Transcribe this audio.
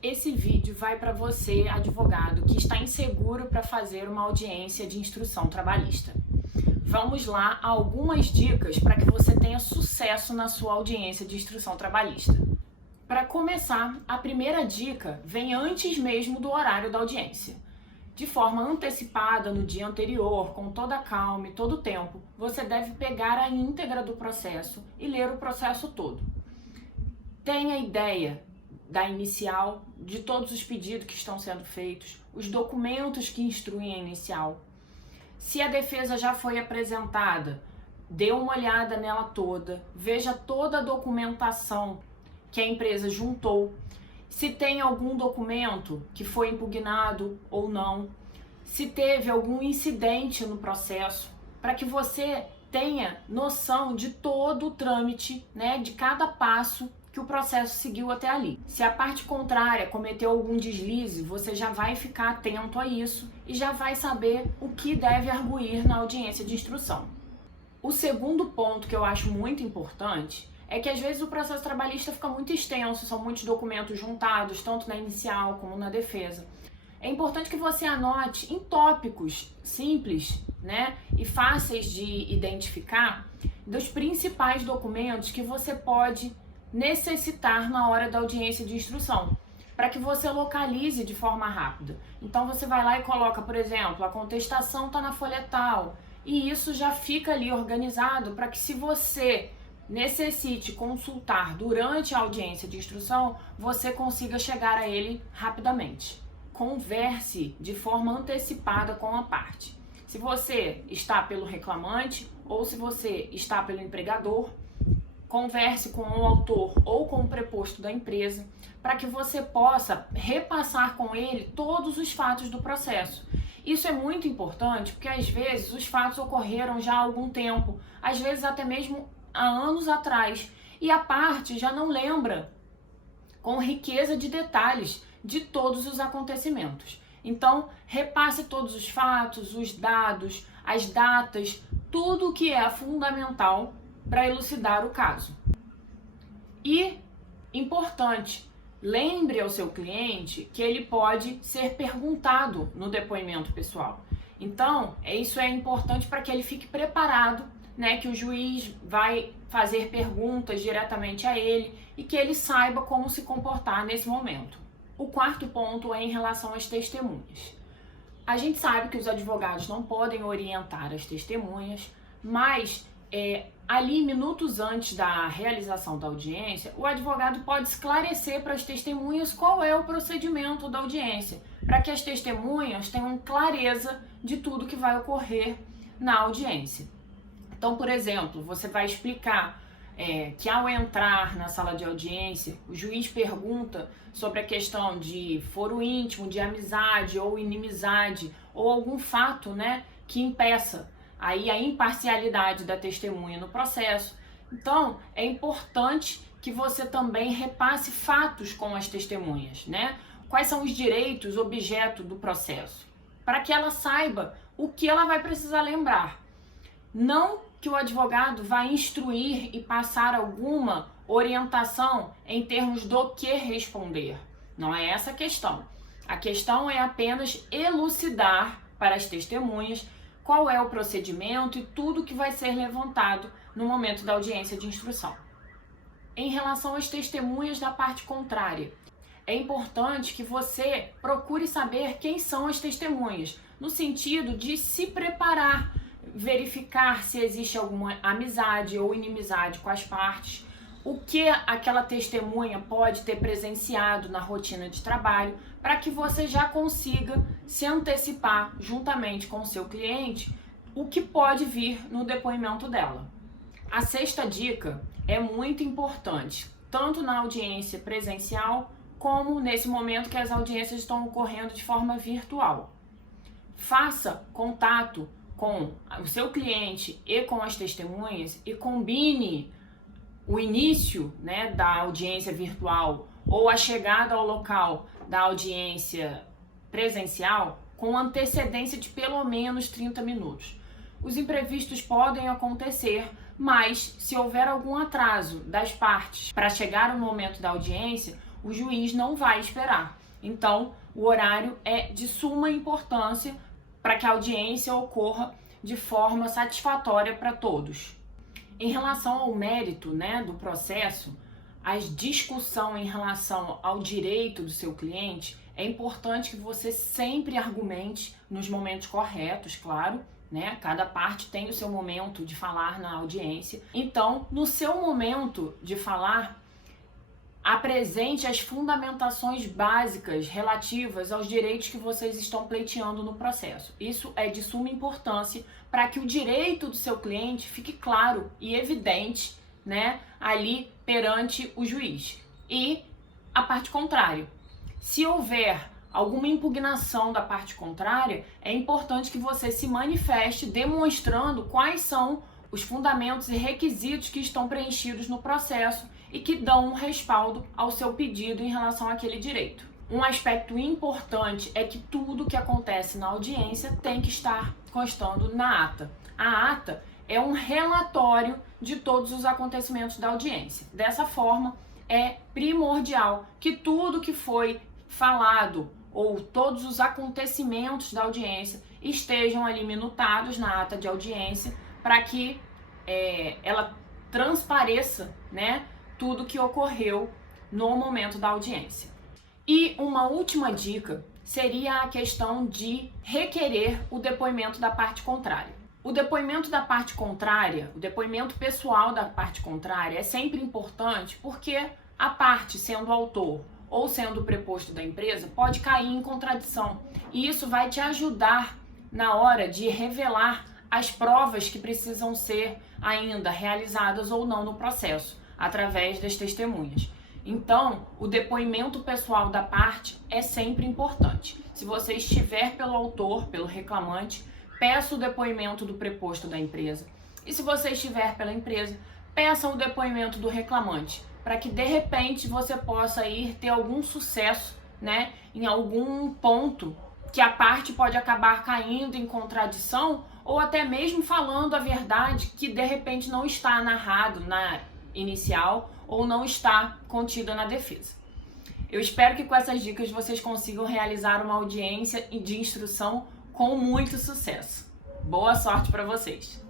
Esse vídeo vai para você, advogado, que está inseguro para fazer uma audiência de instrução trabalhista. Vamos lá a algumas dicas para que você tenha sucesso na sua audiência de instrução trabalhista. Para começar, a primeira dica vem antes mesmo do horário da audiência. De forma antecipada, no dia anterior, com toda a calma e todo o tempo, você deve pegar a íntegra do processo e ler o processo todo. Tenha ideia da inicial, de todos os pedidos que estão sendo feitos, os documentos que instruem a inicial. Se a defesa já foi apresentada, dê uma olhada nela toda, veja toda a documentação que a empresa juntou, se tem algum documento que foi impugnado ou não, se teve algum incidente no processo, para que você tenha noção de todo o trâmite, de cada passo que o processo seguiu até ali. Se a parte contrária cometeu algum deslize, você já vai ficar atento a isso e já vai saber o que deve arguir na audiência de instrução. O segundo ponto que eu acho muito importante é que às vezes o processo trabalhista fica muito extenso, são muitos documentos juntados, tanto na inicial como na defesa. É importante que você anote em tópicos simples, e fáceis de identificar, dos principais documentos que você pode necessitar na hora da audiência de instrução, para que você localize de forma rápida. Então você vai lá e coloca, por exemplo, a contestação está na folha tal, e isso já fica ali organizado para que, se você necessite consultar durante a audiência de instrução, você consiga chegar a ele rapidamente. Converse de forma antecipada com a parte. Se você está pelo reclamante ou se você está pelo empregador, converse com o autor ou com o preposto da empresa, para que você possa repassar com ele todos os fatos do processo. Isso é muito importante porque às vezes os fatos ocorreram já há algum tempo, às vezes até mesmo há anos atrás, e a parte já não lembra com riqueza de detalhes de todos os acontecimentos. Então, repasse todos os fatos, os dados, as datas, tudo o que é fundamental para elucidar o caso. E, importante, lembre ao seu cliente que ele pode ser perguntado no depoimento pessoal. Então, isso é importante para que ele fique preparado, que o juiz vai fazer perguntas diretamente a ele e que ele saiba como se comportar nesse momento. O quarto ponto é em relação às testemunhas. A gente sabe que os advogados não podem orientar as testemunhas, mas ali, minutos antes da realização da audiência, o advogado pode esclarecer para as testemunhas qual é o procedimento da audiência, para que as testemunhas tenham clareza de tudo que vai ocorrer na audiência. Então, por exemplo, você vai explicar que ao entrar na sala de audiência, o juiz pergunta sobre a questão de foro íntimo, de amizade ou inimizade, ou algum fato, que impeça aí a imparcialidade da testemunha no processo. Então, é importante que você também repasse fatos com as testemunhas, Quais são os direitos objeto do processo, para que ela saiba o que ela vai precisar lembrar. Não que o advogado vai instruir e passar alguma orientação em termos do que responder. Não é essa a questão. A questão é apenas elucidar para as testemunhas qual é o procedimento e tudo que vai ser levantado no momento da audiência de instrução. Em relação às testemunhas da parte contrária, é importante que você procure saber quem são as testemunhas, no sentido de se preparar, verificar se existe alguma amizade ou inimizade com as partes, o que aquela testemunha pode ter presenciado na rotina de trabalho, para que você já consiga se antecipar juntamente com o seu cliente o que pode vir no depoimento dela. A sexta dica é muito importante, tanto na audiência presencial como nesse momento que as audiências estão ocorrendo de forma virtual. Faça contato com o seu cliente e com as testemunhas e combine o início, da audiência virtual ou a chegada ao local da audiência presencial com antecedência de pelo menos 30 minutos. Os imprevistos podem acontecer, mas se houver algum atraso das partes para chegar no momento da audiência, o juiz não vai esperar. Então, o horário é de suma importância para que a audiência ocorra de forma satisfatória para todos. Em relação ao mérito, do processo, a discussão em relação ao direito do seu cliente, é importante que você sempre argumente nos momentos corretos, claro, Cada parte tem o seu momento de falar na audiência. Então, no seu momento de falar, apresente as fundamentações básicas relativas aos direitos que vocês estão pleiteando no processo. Isso é de suma importância para que o direito do seu cliente fique claro e evidente, ali perante o juiz. E a parte contrária. Se houver alguma impugnação da parte contrária, é importante que você se manifeste demonstrando quais são os fundamentos e requisitos que estão preenchidos no processo e que dão um respaldo ao seu pedido em relação àquele direito. Um aspecto importante é que tudo que acontece na audiência tem que estar constando na ata. A ata é um relatório de todos os acontecimentos da audiência. Dessa forma, é primordial que tudo que foi falado ou todos os acontecimentos da audiência estejam ali minutados na ata de audiência para que ela transpareça, tudo que ocorreu no momento da audiência. E uma última dica seria a questão de requerer o depoimento da parte contrária. O depoimento da parte contrária, o depoimento pessoal da parte contrária é sempre importante porque a parte, sendo autor ou sendo o preposto da empresa, pode cair em contradição. E isso vai te ajudar na hora de revelar as provas que precisam ser ainda realizadas ou não no processo, através das testemunhas. Então, o depoimento pessoal da parte é sempre importante. Se você estiver pelo autor, pelo reclamante, peça o depoimento do preposto da empresa. E se você estiver pela empresa, peça o depoimento do reclamante, para que de repente você possa ir ter algum sucesso, em algum ponto que a parte pode acabar caindo em contradição ou até mesmo falando a verdade que de repente não está narrado na inicial ou não está contida na defesa. Eu espero que com essas dicas vocês consigam realizar uma audiência de instrução com muito sucesso. Boa sorte para vocês!